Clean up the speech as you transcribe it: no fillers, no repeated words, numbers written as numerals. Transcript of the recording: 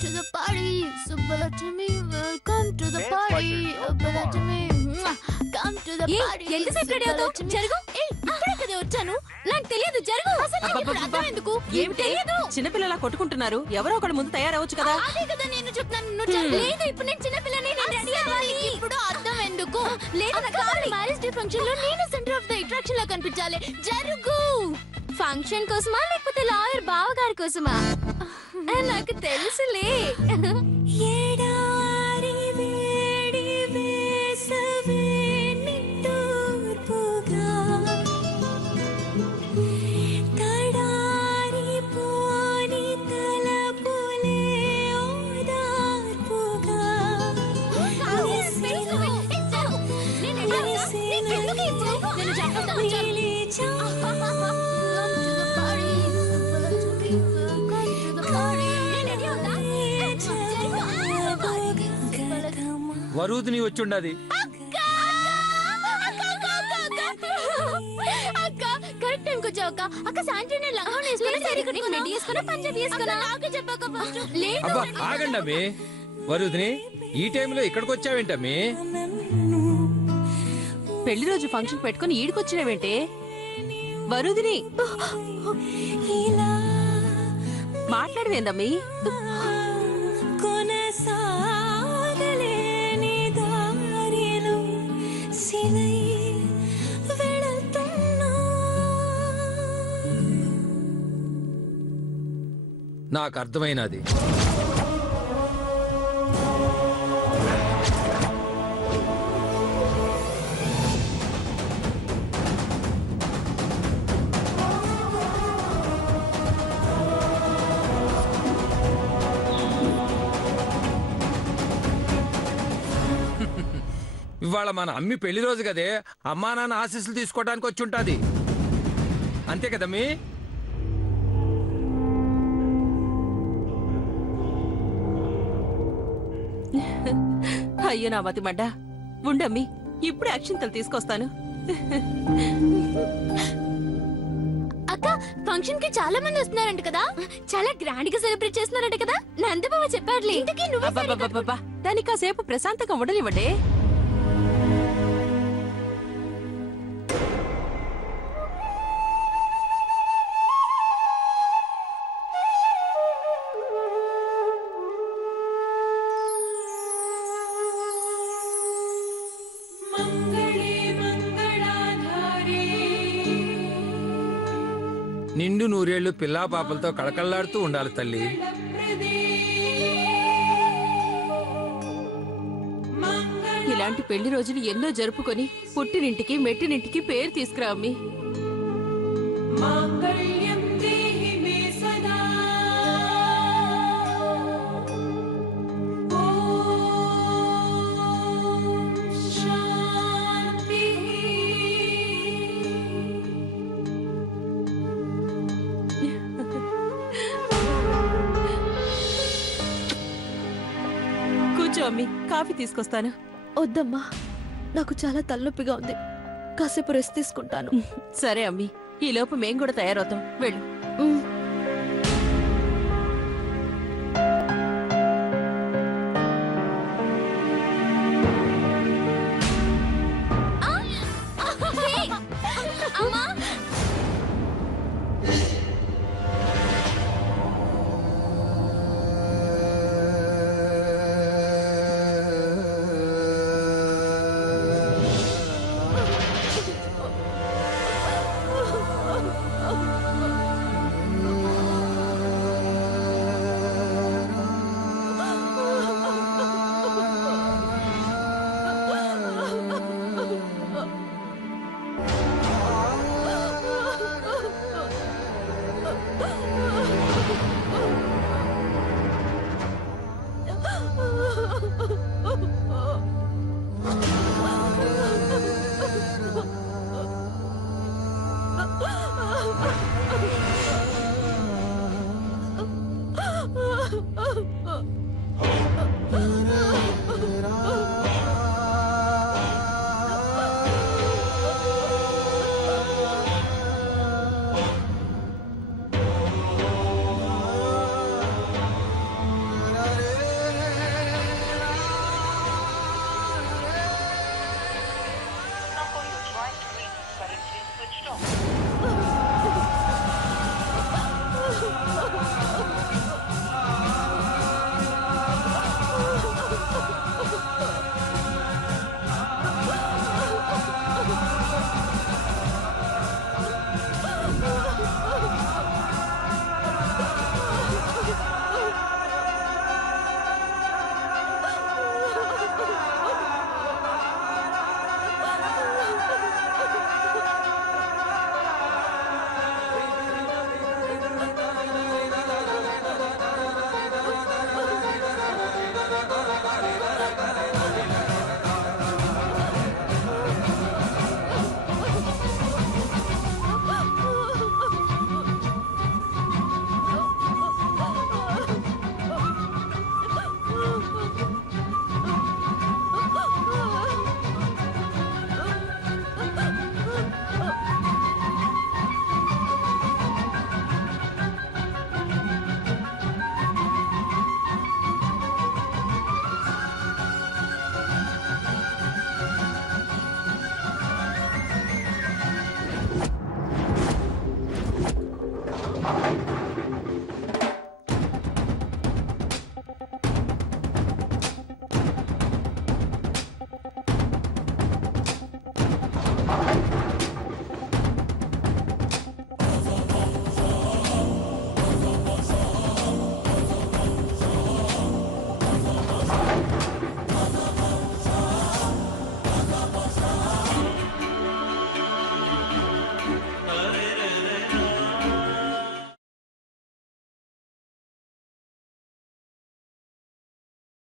to the party, Subbulakshmi. Welcome to the party, Subbulakshmi. Come to the party. ఎంతసేపు ready అవుతావు? జరుగు. ఇప్పుడే కదా వచ్చాను. నాకు తెలియదు, జరుగు. అసలు నీకు ఇప్పుడు అర్థం ఎందుకు? తెలియదు. చిన్నపిల్లలా కొట్టుకుంటున్నారు. ఎవరో ఒకళ్ళు ముందు తయారవచ్చు కదా. అదే కదా నేను చెప్తాను. లేదు, ఇప్పుడు నేను చిన్నపిల్లని, నేను రెడీ అవ్వాలి. ఇప్పుడు అర్థం ఎందుకు? లేదు, నాకు కావాలి. మ్యారేజ్ డే ఫంక్షన్ లో నేను సెంటర్ ఆఫ్ ద అట్రాక్షన్ లా కనిపించాలి. జరుగు. ఫంక్షన్ కోసమా లేకపోతే లాయర్ బావగారి కోసమా? నాకు తెలుసులే. వరుదిని వచ్చుండది. కరెక్ట్ టైం కి వచ్చావు అక్క. అక్క సాయంత్రం నేను లంగా వేసుకుని సారీ కట్టుకున్నా, వేసుకున్నా, పంజాబీ వేసుకున్నా. నాకు చెప్పాక ఫస్ట్. లేదు అబ్బా ఆగండి అమ్మి. వరుదిని ఈ టైంలో ఇక్కడికి వచ్చావేంటమ్మి? పెళ్లి రోజు ఫంక్షన్ పెట్టుకుని ఈడికొచ్చినవేంటే? వరుదిని మాట్లాడవేందమ్మీ? నాకు అర్థమైనది. ఇవాళ మన అమ్మి పెళ్లి రోజు కదే, అమ్మా నాన్న ఆశీస్సులు తీసుకోవడానికి వచ్చి ఉంటాది. అంతే కదమ్మీ? అయ్యో నా మతి మండ. ఉండమ్మి, ఇప్పుడు అక్షింతలు తీసుకొస్తాను. అక్క ఫంక్షన్ కి చాలా మంది వస్తున్నారంట కదా, చాలా గ్రాండ్ గా సెలబ్రేట్ చేస్తున్నారంట కదా. నందబావ చెప్పాడులే. దానికి కాసేపు ప్రశాంతంగా ఉండనివ్వండి. నిండు నూరేళ్లు పిల్లా పాపలతో కళకళలాడుతూ ఉండాలి తల్లి. ఇలాంటి పెళ్లి రోజులు ఎన్నో జరుపుకొని పుట్టినింటికి మెట్టినింటికి పేరు తీసుకురా అమ్మి. అమ్మి, కాఫీ తీసుకొస్తాను. వద్దమ్మా, నాకు చాలా తలనొప్పిగా ఉంది. కాసేపు రెస్ట్ తీసుకుంటాను. సరే అమ్మి, ఈ లోపు మేం కూడా తయారవుతాం. వెళ్ళు.